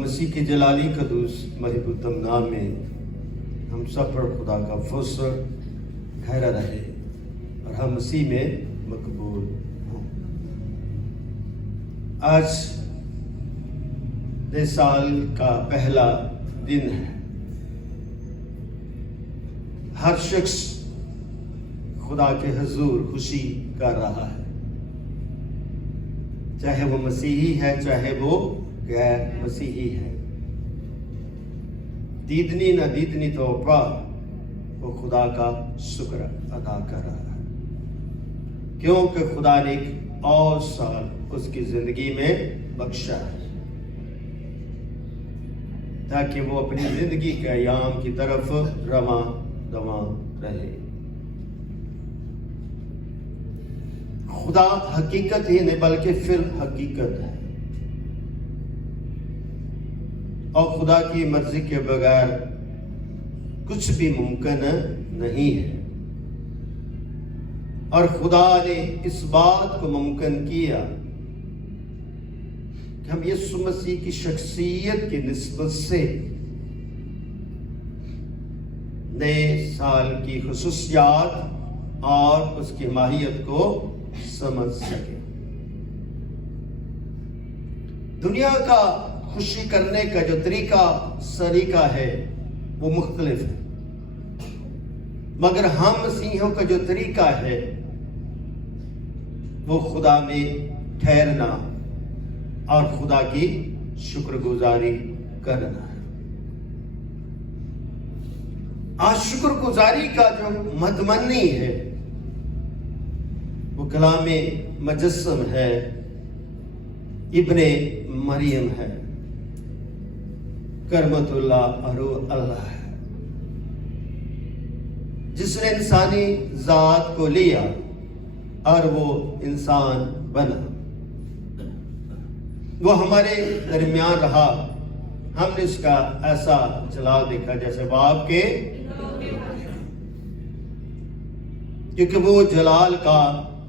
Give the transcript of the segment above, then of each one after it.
مسیح کے جلالی قدوس محب التم نام میں ہم سب پر خدا کا فضل ٹھہرا رہے اور ہم مسیح میں مقبول ہوں۔ آج نئے سال کا پہلا دن ہے۔ ہر شخص خدا کے حضور خوشی کر رہا ہے، چاہے وہ مسیحی ہے چاہے وہ غیر مسیحی ہے۔ دیدنی نہ دیدنی طور پر وہ خدا کا شکر ادا کر رہا ہے، کیونکہ خدا نے ایک اور سال اس کی زندگی میں بخشا ہے تاکہ وہ اپنی زندگی کے ایام کی طرف رواں دواں رہے۔ خدا حقیقت ہی نہیں بلکہ پھر حقیقت ہے، اور خدا کی مرضی کے بغیر کچھ بھی ممکن نہیں ہے، اور خدا نے اس بات کو ممکن کیا کہ ہم یسوع مسیح کی شخصیت کی نسبت سے نئے سال کی خصوصیات اور اس کی ماہیت کو سمجھ سکے۔ دنیا کا خوشی کرنے کا جو سلیقہ ہے وہ مختلف ہے، مگر ہم مسیحیوں کا جو طریقہ ہے وہ خدا میں ٹھہرنا اور خدا کی شکر گزاری کرنا ہے۔ آج شکر گزاری کا جو مضمون ہے وہ کلام مجسم ہے، ابن مریم ہے، کرمت اللہ اور اللہ ہے، جس نے انسانی ذات کو لیا اور وہ انسان بنا۔ وہ ہمارے درمیان رہا، ہم نے اس کا ایسا جلال دیکھا جیسے باپ کے، کیونکہ وہ جلال کا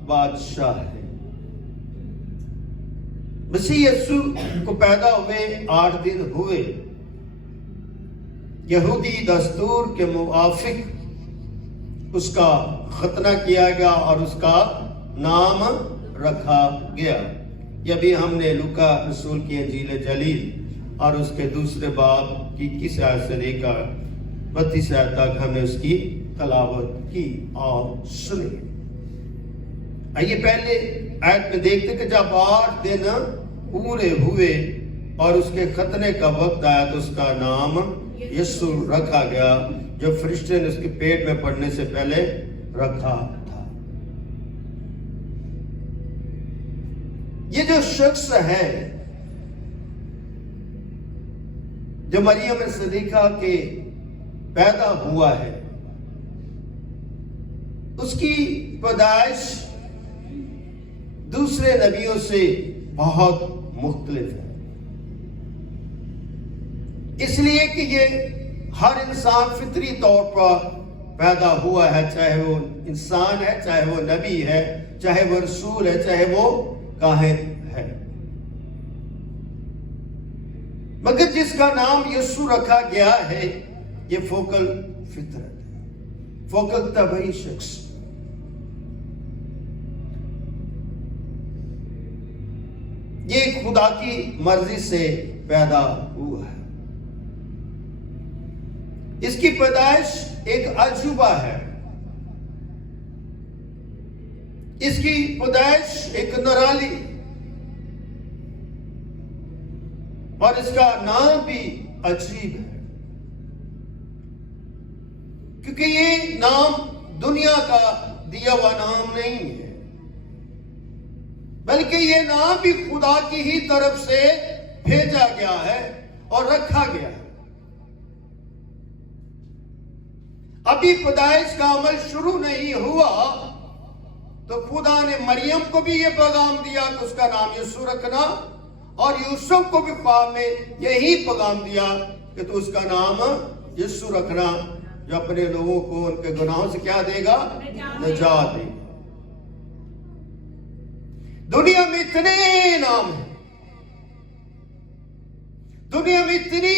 بادشاہ ہے۔ مسیح یسوع کو پیدا ہوئے 8 دن ہوئے، یہودی دستور کے موافق اس کا ختنہ کیا گیا اور اس کا نام رکھا گیا۔ یہ بھی ہم نے لوکا رسول کی انجیل جلیل اور اس کے دوسرے باب کی 21 آیت سے لے کر 32 آیت تک ہم نے اس کی تلاوت کی اور سنی۔ آئیے پہلے آیت میں دیکھتے کہ جب 8 دن پورے ہوئے اور اس کے ختنے کا وقت آیا تو اس کا نام یسوع رکھا گیا، جو فرشتے نے اس کے پیٹ میں پڑنے سے پہلے رکھا تھا۔ یہ جو شخص ہے جو مریم صدیقہ کے پیدا ہوا ہے، اس کی پیدائش دوسرے نبیوں سے بہت مختلف ہے، اس لیے کہ یہ ہر انسان فطری طور پر پیدا ہوا ہے، چاہے وہ انسان ہے، چاہے وہ نبی ہے، چاہے وہ رسول ہے، چاہے وہ کاہن ہے، مگر جس کا نام یسوع رکھا گیا ہے یہ فوقل فطرت ہے، فوقل طبعی شخص۔ یہ خدا کی مرضی سے پیدا ہوا ہے۔ اس کی پیدائش ایک عجوبہ ہے، اس کی پیدائش ایک نرالی، اور اس کا نام بھی عجیب ہے، کیونکہ یہ نام دنیا کا دیا ہوا نام نہیں ہے، بلکہ یہ نام بھی خدا کی ہی طرف سے بھیجا گیا ہے اور رکھا گیا ہے۔ ابھی پیدائش کا عمل شروع نہیں ہوا تو خدا نے مریم کو بھی یہ پیغام دیا کہ اس کا نام یسوع رکھنا، اور یوسف کو بھی خواب میں یہی پیغام دیا کہ تو اس کا نام یسوع رکھنا، جو اپنے لوگوں کو ان کے گناہوں سے کیا دے گا؟ نجات دے گا۔ دنیا میں اتنے نام ہیں، دنیا میں اتنی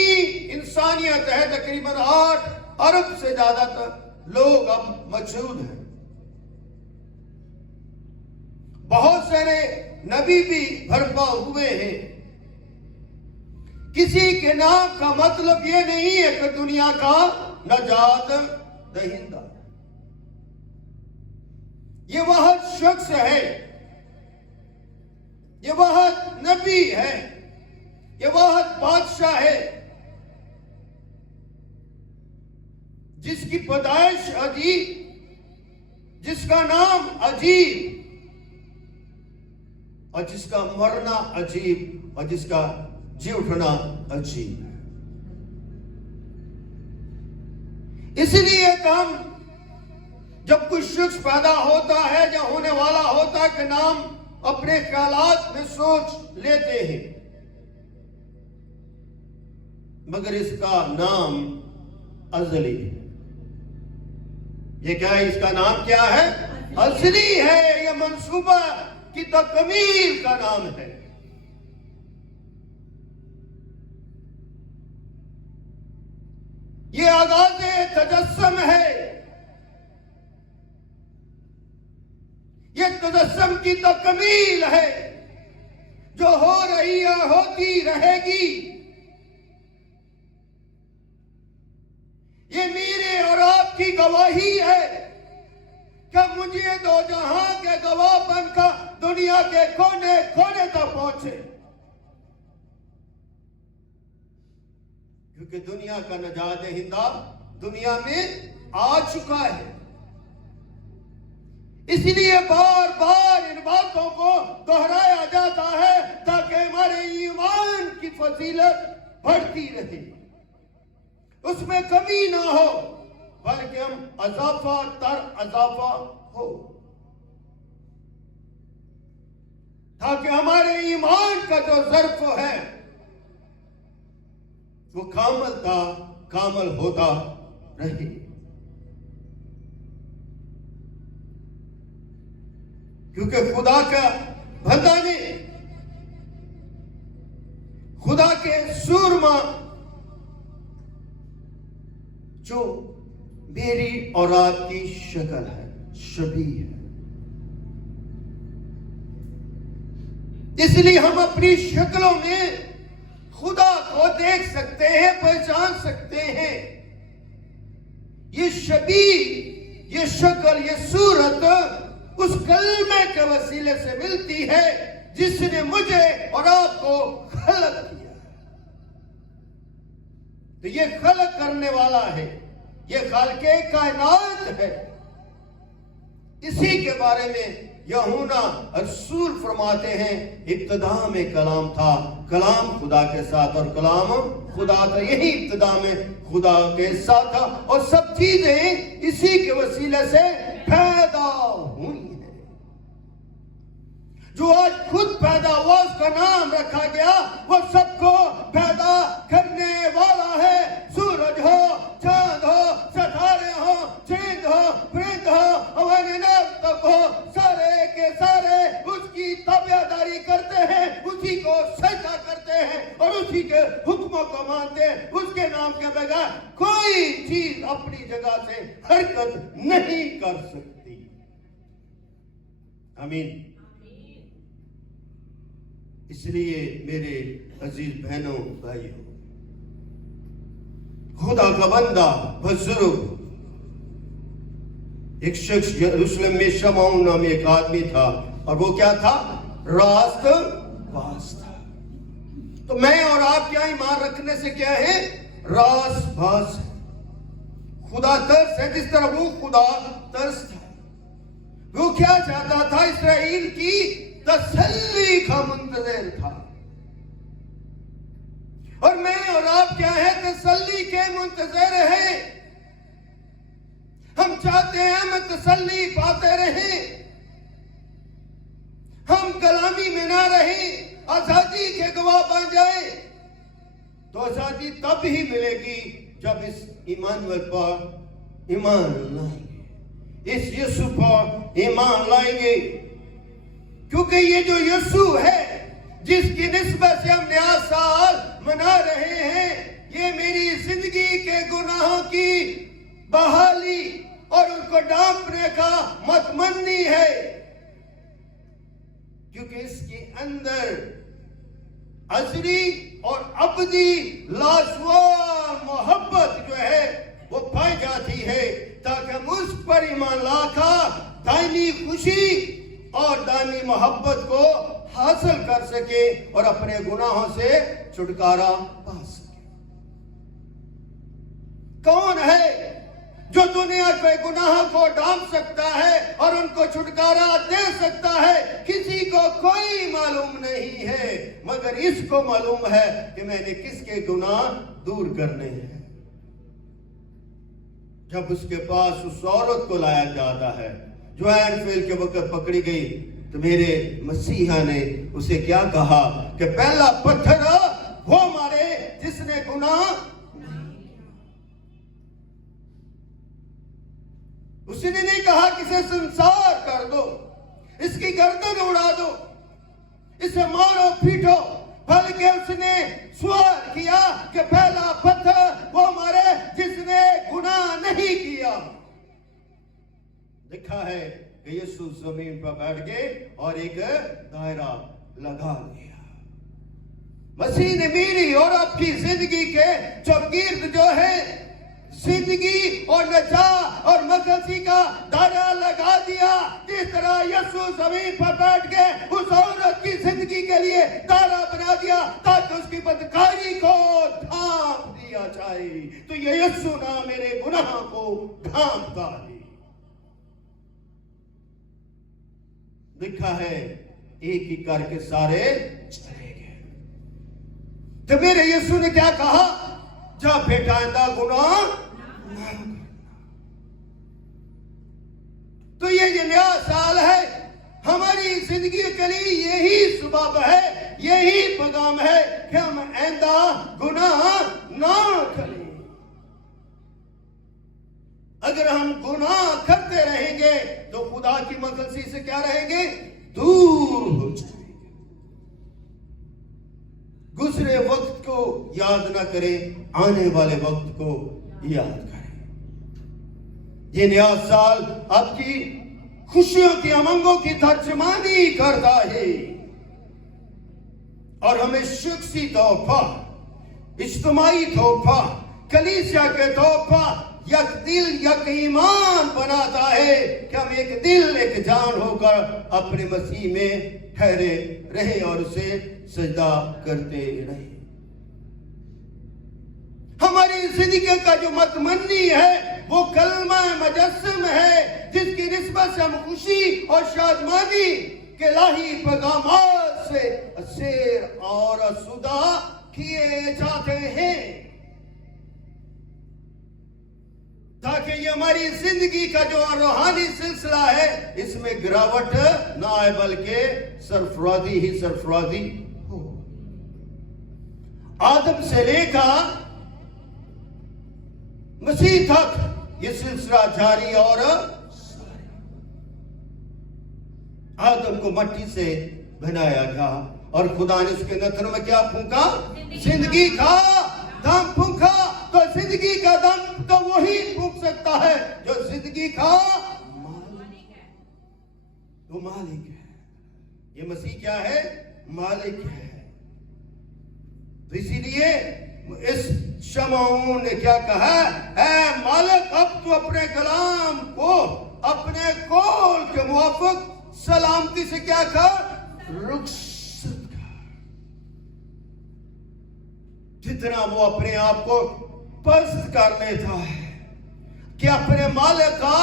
انسانیت ہے، تقریباً 8 ارب سے زیادہ تر لوگ اب موجود ہیں. بہت سارے نبی بھی برپا ہوئے ہیں. کسی کے نام کا مطلب یہ نہیں ہے کہ دنیا کا نجات دہندہ. یہ واحد شخص ہے، یہ واحد نبی ہے، یہ واحد بادشاہ ہے جس کی پیدائش عجیب، جس کا نام عجیب، اور جس کا مرنا عجیب، اور جس کا جی اٹھنا عجیب ہے. اس لیے ہم جب کوئی شخص پیدا ہوتا ہے یا ہونے والا ہوتا ہے کہ نام اپنے خیالات میں سوچ لیتے ہیں، مگر اس کا نام ازلی ہے. یہ کیا ہے؟ اس کا نام کیا ہے؟ ازلی ہے. یہ منصوبہ کی تکمیل کا نام ہے. یہ آغاز تجسم ہے. یہ تجسم کی تکمیل ہے جو ہو رہی ہے، ہوتی رہے گی. یہ میرے اور آپ کی گواہی ہے کہ مجھے دو جہاں کے گواہ بن کر دنیا کے کونے کونے تک پہنچے، کیونکہ دنیا کا نجات دہندہ دنیا میں آ چکا ہے. اس لیے بار بار ان باتوں کو دہرایا جاتا ہے تاکہ ہمارے ایمان کی فضیلت بڑھتی رہے، اس میں کمی نہ ہو، بلکہ ہم اضافہ تر اضافہ ہو، تاکہ ہمارے ایمان کا جو ظرف ہے وہ کامل ہوتا رہے. کیونکہ خدا کا بندہ نے، خدا کے سورما جو میری اور آپ کی شکل ہے، شبیہ ہے، اس لیے ہم اپنی شکلوں میں خدا کو دیکھ سکتے ہیں، پہچان سکتے ہیں. یہ شبیہ، یہ شکل، یہ صورت اس کلمے کے وسیلے سے ملتی ہے جس نے مجھے اور آپ کو خلق کیا. تو یہ خلق کرنے والا ہے، یہ خالق کائنات ہے. اسی کے بارے میں یوحنا رسول فرماتے ہیں، ابتدا میں کلام تھا، کلام خدا کے ساتھ، اور کلام خدا تھا. یہی ابتدا میں خدا کے ساتھ تھا، اور سب چیزیں اسی کے وسیلے سے پیدا ہوئی ہیں. جو آج خود پیدا ہوا، اس کا نام رکھا گیا، وہ سب کو پیدا کرنے والا ہے. سورج ہو، چاند ہو، ستارے ہو، چیند ہو، پرند ہو، ہمارے نام تک ہو، سارے کے سارے اس کی تابعداری کرتے ہیں، اسی کو سجدہ کرتے ہیں اور اسی کے حکموں کو مانتے ہیں. اس کے نام کے بغیر کوئی چیز اپنی جگہ سے حرکت نہیں کر سکتی. آمین. اس لیے میرے عزیز بہنوں بھائیوں، خدا کا بندہ بزرگ ایک شخص یروشلم میں شمعون نامی ایک آدمی تھا، اور وہ کیا تھا؟ راست باز تھا. تو میں اور آپ کیا ایمان رکھنے سے کیا ہے؟ راست باز ہے. خدا ترس ہے جس طرح وہ خدا ترس تھا. وہ کیا چاہتا تھا؟ اسرائیل کی تسلی کا منتظر تھا. اور میں اور آپ کیا ہے؟ تسلی کے منتظر ہیں. ہم چاہتے ہیں ہم تسلی پاتے رہیں، ہم غلامی میں نہ رہیں، آزادی کے گواہ بن جائیں. تو آزادی تب ہی ملے گی جب اس ایمانویل پر ایمان لائیں گے، اس یسوع پر ایمان لائیں گے. کیونکہ یہ جو یسوع ہے جس کی نسبت سے ہم نیا سال بنا رہے ہیں، یہ میری زندگی کے گناہوں کی بحالی اور ان کو ڈانپنے کا متمنی ہے، کیونکہ اس کے اندر ازلی اور ابدی لازوال محبت جو ہے وہ پائی جاتی ہے، تاکہ ہم اس پر ایمان لا کر دائمی خوشی اور دائمی محبت کو حاصل کر سکے اور اپنے گناہوں سے چھٹکارا پا سکے۔ کون ہے جو دنیا کے گناہ کو ڈانپ سکتا ہے اور ان کو چھٹکارا دے سکتا ہے؟ کسی کو کوئی معلوم نہیں ہے، مگر اس کو معلوم ہے کہ میں نے کس کے گناہ دور کرنے ہیں۔ جب اس کے پاس اس عورت کو لایا جاتا ہے جو عین فعل کے وقت پکڑی گئی، تو میرے مسیحا نے اسے کیا کہا کہ پہلا پتھر وہ مارے جس نے گناہ نہیں کیا۔ اس نے نہیں کہا کہ اسے سنسار کر دو، اس کی گردن اڑا دو، اسے مارو پیٹو، بلکہ اس نے سوال کیا کہ پہلا پتھر وہ مارے جس نے گناہ نہیں کیا۔ لکھا ہے کہ یسوع زمین پر بیٹھ گئے اور ایک دائرہ لگا دیا۔ مسیح نے میری اور آپ کی زندگی کے چوگرد جو ہے زندگی اور نجات اور مقدسی کا دائرہ لگا دیا، جس طرح یسوع زمین پر بیٹھ کے اس عورت کی زندگی کے لیے دائرہ بنا دیا تاکہ اس کی بدکاری کو ڈھانپ دیا جائے، تو یہ یسوع نہ میرے گناہ کو ڈھانپتا ہے۔ لکھا ہے ایک ہی کر کے سارے چلے گئے۔ تو میرے یسوع نے کیا کہا؟ جا بیٹا آئندہ گناہ نہ کرنا۔ تو یہ نیا سال ہے، ہماری زندگی کے لیے یہی سبب ہے، یہی پیغام ہے کہ ہم آئندہ گناہ نہ کریں۔ اگر ہم گناہ کرتے رہیں گے تو خدا کی مقدسی سے کیا رہیں گے؟ دور ہو جائیں گے۔ گزرے وقت کو یاد نہ کریں، آنے والے وقت کو یاد کریں۔ یہ نیا سال آپ کی خوشیوں کی امنگوں کی ترجمانی کرتا ہے، اور ہمیں شخصی تحفہ، اجتماعی تحفہ، کلیسیا کے تحفہ، یک دل یک ایمان بناتا ہے کہ ہم ایک دل ایک جان ہو کر اپنے مسیح میں ٹھہرے رہیں اور اسے سجدہ کرتے رہیں۔ ہماری زندگی کا جو متمنی ہے وہ کلمہ مجسم ہے، جس کی نسبت سے ہم خوشی اور شادمانی کے الہی پیغامات سے اسیر اور آسودہ کیے جاتے ہیں، تاکہ یہ ہماری زندگی کا جو روحانی سلسلہ ہے اس میں گراوٹ نہ آئے بلکہ سرفرازی ہی سرفرازی ہو۔ آدم سے لے کر مسیح تک یہ سلسلہ جاری اور ساری۔ آدم کو مٹی سے بنایا گیا اور خدا نے اس کے نتن میں کیا پھونکا؟ زندگی کا دم پھونکا۔ تو زندگی کا دم تو وہی پھونک سکتا ہے جو زندگی کا مالک ہے۔ وہ مالک ہے، یہ مسیح کیا ہے؟ مالک ہے۔ تو اسی لیے اس شمعون نے کیا کہا؟ اے مالک، اب تو اپنے کلام کو اپنے قول کے موافق سلامتی سے کیا کر؟ رخصت کر۔ جتنا وہ اپنے آپ کو پست کر لیتا ہے کہ اپنے مالک کا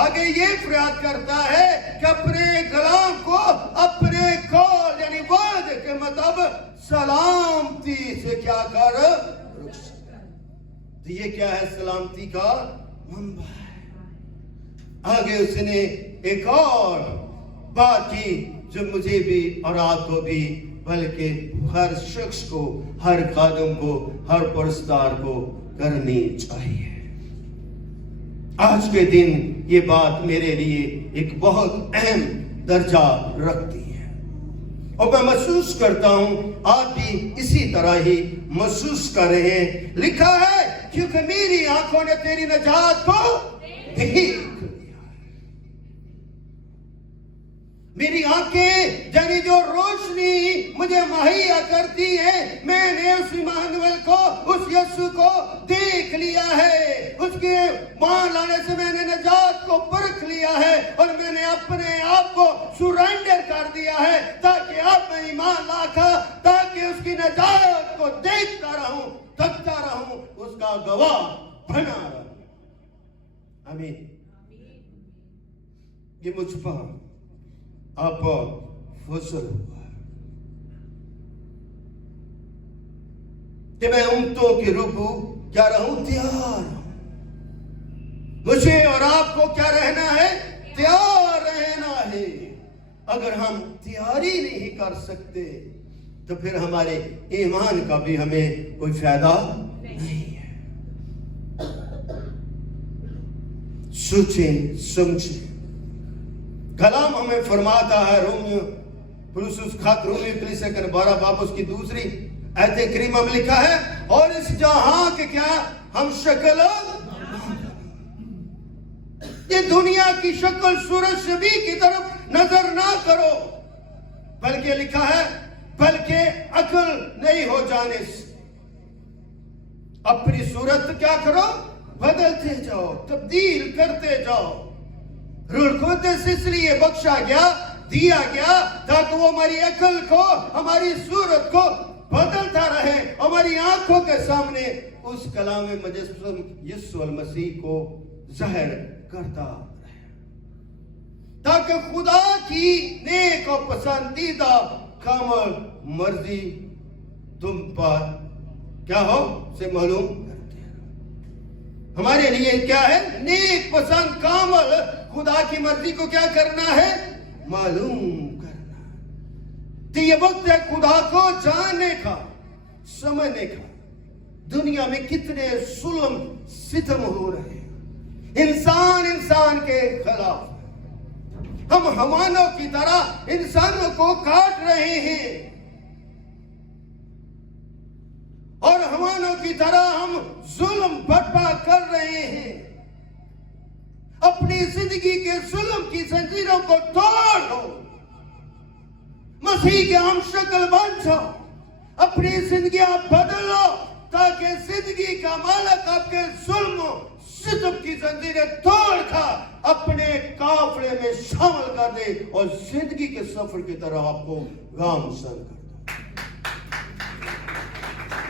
آگے یہ فریاد کرتا ہے کہ اپنے کلام کو اپنے قول یعنی وعدے کے مطابق سلامتی سے کیا کر؟ تو یہ کیا ہے؟ سلامتی کا منبع ہے۔ آگے اس نے ایک اور بات کی جو مجھے بھی اور آپ کو بھی بلکہ ہر شخص کو، ہر خادم کو، ہر پرستار کو کرنی چاہیے۔ آج کے دن یہ بات میرے لیے ایک بہت اہم درجہ رکھتی ہے۔ اور میں محسوس کرتا ہوں آپ بھی اسی طرح ہی محسوس کر رہے ہیں. لکھا ہے کیونکہ میری آنکھوں نے تیری نجات کو دیکھ لیا. میری آنکھیں یعنی جو روشنی مجھے مہیا کرتی ہے، میں نے اس ایمانویل کو، اس یسوع کو دیکھ لیا ہے. اس کے مان لانے سے میں نے نجات کو پرکھ لیا ہے اور میں نے اپنے آپ کو سرنڈر کر دیا ہے تاکہ اب میں ایمان لا کر، تاکہ اس کی نجات کو دیکھتا رہوں، تکتا رہوں، اس کا گواہ بنا رہوں. آمین. یہ مجھ پر آپ فضل ہوا کہ میں امتوں کی روبو کیا رہوں؟ تیار ہوں. مجھے اور آپ کو کیا رہنا ہے؟ تیار رہنا ہے. اگر ہم تیاری نہیں کر سکتے تو پھر ہمارے ایمان کا بھی ہمیں کوئی فائدہ نہیں ہے. سوچیں سمجھیں. کلام ہمیں فرماتا ہے رومیو خط 12 باب اس کی دوسری آیت کریمہ میں لکھا ہے اور اس جہاں کے کیا ہم شکل، یہ دنیا کی شکل صورت شبیہ کی طرف نظر نہ کرو، بلکہ لکھا ہے بلکہ عقل نئی ہو جانے سے اپنی صورت کیا کرو؟ بدلتے جاؤ، تبدیل کرتے جاؤ. روح القدس اس لیے بخشا گیا، دیا گیا تاکہ وہ ہماری عقل کو، ہماری صورت کو بدلتا رہے، ہماری آنکھوں کے سامنے اس کلام مجسم یسوع المسیح کو ظاہر کرتا رہے، تاکہ خدا کی نیک و پسندیدہ کامل مرضی تم پر کیا ہو سے معلوم کرتے ہیں. ہمارے لیے کیا ہے؟ نیک پسند کامل خدا کی مرضی کو کیا کرنا ہے؟ معلوم کرنا. تو یہ وقت ہے خدا کو جاننے کا، سمجھنے کا. دنیا میں کتنے ظلم ستم ہو رہے ہیں، انسان کے خلاف. ہم حیوانوں کی طرح انسانوں کو کاٹ رہے ہیں اور حیوانوں کی طرح ہم ظلم برپا کر رہے ہیں. اپنی زندگی کے ظلم کی زنجیروں کو توڑ دو، مسیح کے ہم شکل بن جاؤ، اپنی زندگیاں بدلو تاکہ زندگی کا مالک آپ کے ظلم و ستم کی زنجیریں توڑ کر اپنے قافلے میں شامل کر دے اور زندگی کے سفر کی طرح آپ کو گامزن کر دے،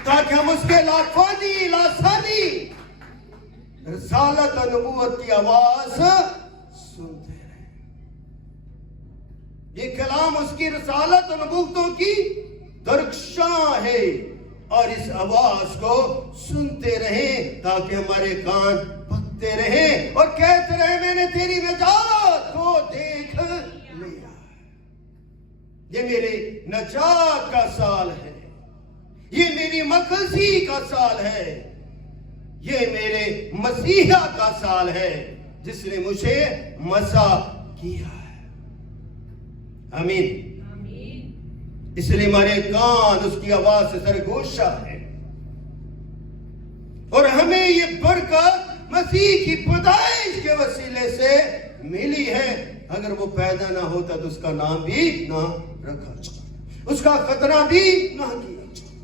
تاکہ ہم اس کے لافانی لاسانی رسالت و نبوت کی آواز سنتے رہیں. یہ کلام اس کی رسالت و نبوتوں کی درخشاں ہے اور اس آواز کو سنتے رہیں تاکہ ہمارے کان پکتے رہیں اور کہتے رہیں میں نے تیری نجات کو دیکھ لیا. یہ میرے نجات کا سال ہے، یہ میری مقصی کا سال ہے، یہ میرے مسیحا کا سال ہے جس نے مجھے مسا کیا ہے. آمین. اس لیے ہمارے کان اس کی آواز سے سرگوشہ ہے اور ہمیں یہ برکت مسیح کی پیدائش کے وسیلے سے ملی ہے. اگر وہ پیدا نہ ہوتا تو اس کا نام بھی نہ رکھا جاتا، اس کا خطرہ بھی نہ کیا جاتا.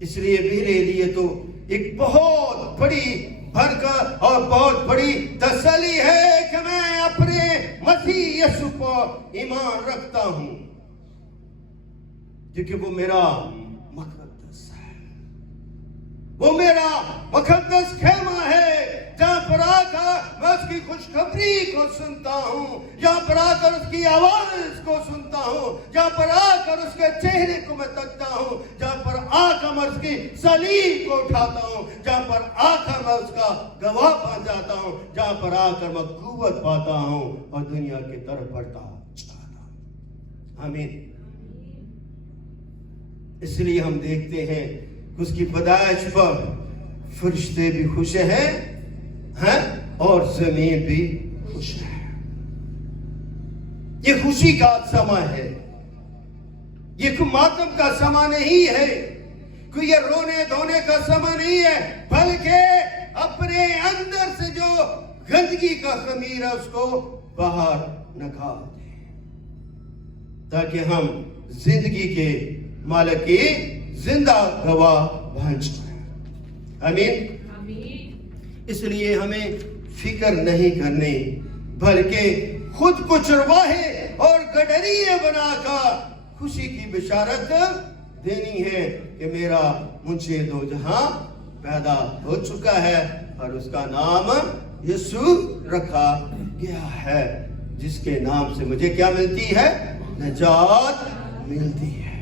اس لیے میرے لیے تو ایک بہت بڑی برکت اور بہت بڑی تسلی ہے کہ میں اپنے مسیح یسوع پر ایمان رکھتا ہوں، کیونکہ وہ میرا مقدس ہے، وہ میرا مقدس خیمہ ہے جہاں پر آ کر میں اس کی خوشخبری کو سنتا ہوں، جہاں پر آ کر اس کی آواز کو سنتا ہوں، جہاں پر آ کر اس کے چہرے کو میں تکتا ہوں، جہاں پر آ کر میں اس کی صلیب کو اٹھاتا ہوں، جہاں پر آ کر میں اس کا گواہ بن جاتا ہوں، جہاں پر آ کر میں قوت پاتا ہوں اور دنیا کی طرف بڑھتا جاتا ہوں. آمین. اس لیے ہم دیکھتے ہیں کہ اس کی پیدائش پر فرشتے بھی خوش ہیں اور زمین بھی خوش ہے. یہ خوشی کا سماں ہے. یہ کوئی ماتم کا سما نہیں ہے، کوئی یہ رونے دھونے کا سما نہیں ہے، بلکہ اپنے اندر سے جو گندگی کا خمیر ہے اس کو باہر نکال دیں، تاکہ ہم زندگی کے مالک کی زندہ گواہ بن جائیں۔ آمین۔ اس لیے ہمیں فکر نہیں کرنی، بلکہ خود کو چرواہے اور گڈریے بنا کر خوشی کی بشارت دینی ہے کہ میرا منشی دو جہاں پیدا ہو چکا ہے اور اس کا نام یسوع رکھا گیا ہے، جس کے نام سے مجھے کیا ملتی ہے؟ نجات ملتی ہے۔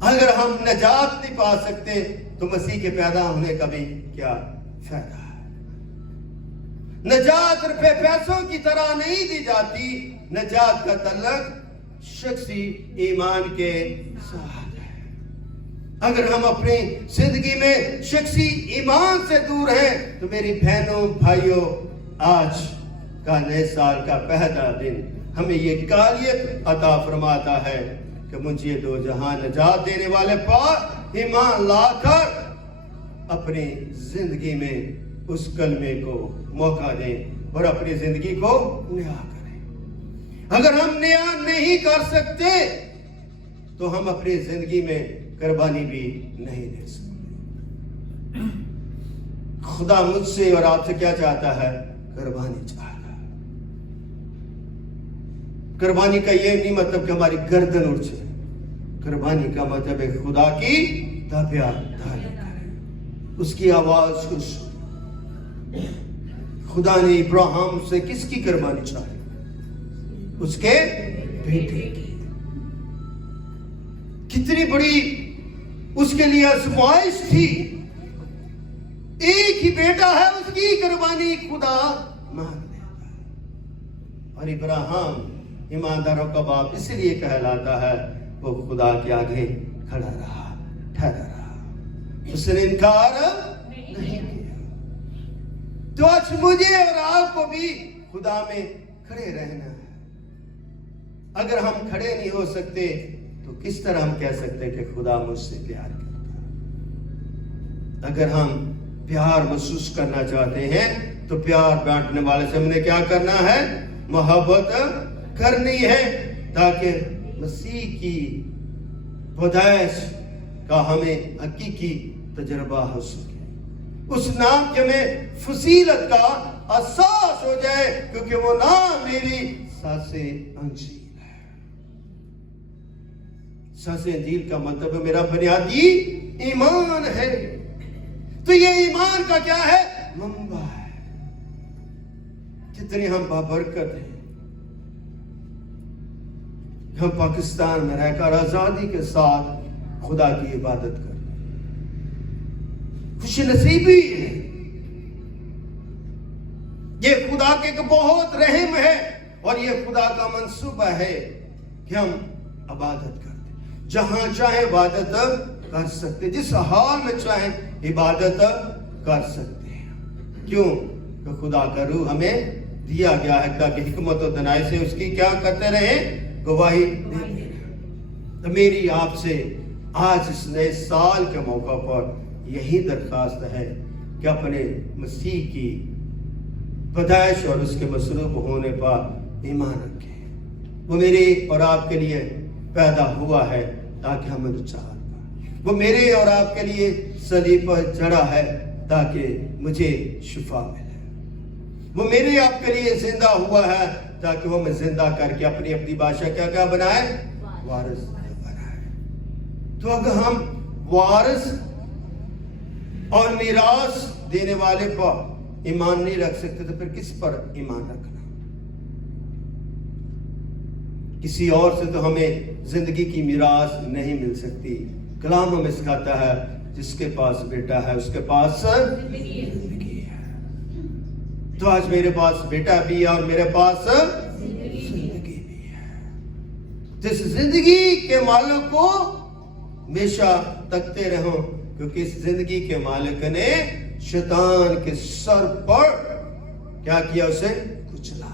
اگر ہم نجات نہیں پا سکتے تو مسیح کے پیدا ہونے کا بھی کیا فائدہ ہے؟ نجات روپے پیسوں کی طرح نہیں دی جاتی، نجات کا تعلق شخصی ایمان کے ساتھ ہے۔ اگر ہم اپنی زندگی میں شخصی ایمان سے دور ہیں تو میری بہنوں بھائیوں، آج کا نئے سال کا پہلا دن ہمیں یہ کالیت عطا فرماتا ہے کہ مجھے دو جہاں نجات دینے والے پر ایمان لا کر اپنی زندگی میں اس کلمے کو موقع دیں اور اپنی زندگی کو نیا کریں۔ اگر ہم نیا نہیں کر سکتے تو ہم اپنی زندگی میں قربانی بھی نہیں دے سکتے۔ خدا مجھ سے اور آپ سے کیا چاہتا ہے؟ قربانی چاہتا ہے۔ قربانی کا یہ نہیں مطلب کہ ہماری گردن اٹھ جائے، قربانی کا مطلب ہے خدا کی تابعداری کریں، اس کی آواز کو سنیں۔ خدا نے ابراہیم سے کس کی قربانی چاہی؟ اس کے بیٹے کی۔ کتنی بڑی اس کے لیے آزمائش تھی، ایک ہی بیٹا ہے، اس کی قربانی خدا مان لیتا ہے۔ اور ابراہیم ایمانداروں کا باپ اس لیے کہلاتا ہے، وہ خدا کے آگے کھڑا رہا، ٹھہرا رہا، اس نے انکار نہیں کیا۔ تو آج مجھے اور آپ کو بھی خدا میں کھڑے رہنا ہے۔ اگر ہم کھڑے نہیں ہو سکتے تو کس طرح ہم کہہ سکتے کہ خدا مجھ سے پیار کرتا ہے؟ اگر ہم پیار محسوس کرنا چاہتے ہیں تو پیار بانٹنے والے سے ہم نے کیا کرنا ہے؟ محبت کرنی ہے، تاکہ مسیح کی پیدائش کا ہمیں حقیقی تجربہ ہو سکے، اس نام کے میں فصیلت کا احساس ہو جائے، کیونکہ وہ نام میری ساس انجیل ہے۔ ساس انجیل کا مطلب میرا بنیادی ایمان ہے۔ تو یہ ایمان کا کیا ہے؟ منبع ہے۔ کتنے ہم بابرکت ہیں، ہم پاکستان میں رہ کر آزادی کے ساتھ خدا کی عبادت کرتے ہیں، خوش نصیبی ہے۔ یہ خدا کے ایک بہت رحم ہے، اور یہ خدا کا منصوبہ ہے کہ ہم عبادت کرتے ہیں، جہاں چاہے عبادت کر سکتے، جس حال میں چاہے عبادت کر سکتے ہیں۔ کیوں؟ کہ خدا کا روح ہمیں دیا گیا ہے تاکہ حکمت و دانائی سے اس کی کیا کرتے رہیں؟ گواہی دیتے رہیں۔ تو میری آپ سے آج اس نئے سال کے موقع پر یہی درخواست ہے کہ اپنے مسیح کی پیدائش اور اس کے مصلوب ہونے پر ایمان رکھیں۔ وہ میرے اور آپ کے لیے پیدا ہوا ہے تاکہ ہم نجات پائیں۔ وہ میرے اور آپ کے لیے صلیب پر چڑھا ہے تاکہ مجھے شفا ملے۔ وہ میرے آپ کے لیے زندہ ہوا ہے تاکہ وہ میں زندہ کر کے اپنی بادشاہ کیا بنائے؟ وارث بنائے۔ تو اگر ہم وارث اور میراث دینے والے پر ایمان نہیں رکھ سکتے تو پھر کس پر ایمان رکھنا؟ کسی اور سے تو ہمیں زندگی کی میراث نہیں مل سکتی۔ کلام ہمیں سکھاتا ہے جس کے پاس بیٹا ہے اس کے پاس زندگی ہے۔ تو آج میرے پاس بیٹا بھی ہے اور میرے پاس زندگی بھی ہے۔ جس زندگی کے مالک کو ہمیشہ تکتے رہو، کیونکہ اس زندگی کے مالک نے شیطان کے سر پر کیا کیا؟ اسے کچلا۔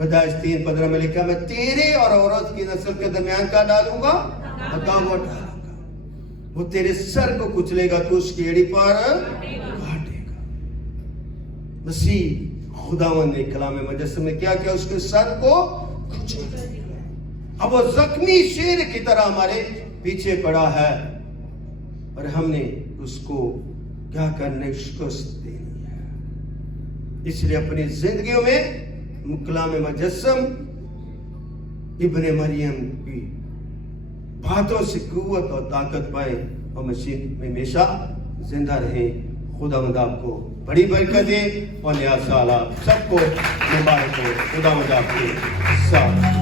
پیدائش 3:15 میں لکھا میں تیرے اور عورت کی نسل کے درمیان کا ڈالوں گا عداوت ڈالوں گا، وہ تیرے سر کو کچلے گا تو اس کی ایڑی پر کاٹے گا۔ مسیح خداوند نے کلام مجسم میں کیا اس کے سر کو کچل دیا۔ اب وہ زخمی شیر کی طرح ہمارے پیچھے پڑا ہے اور ہم نے اس کو کیا کرنے شکست دینی ہے۔ اس لیے اپنی زندگیوں میں کلام مجسم ابن مریم کی باتوں سے قوت اور طاقت پائیں اور مسیح میں ہمیشہ زندہ رہیں۔ خداوند آپ کو بڑی برکت دے اور نیا سال آپ سب کو مبارک ہو۔ خداوند آپ کے ساتھ۔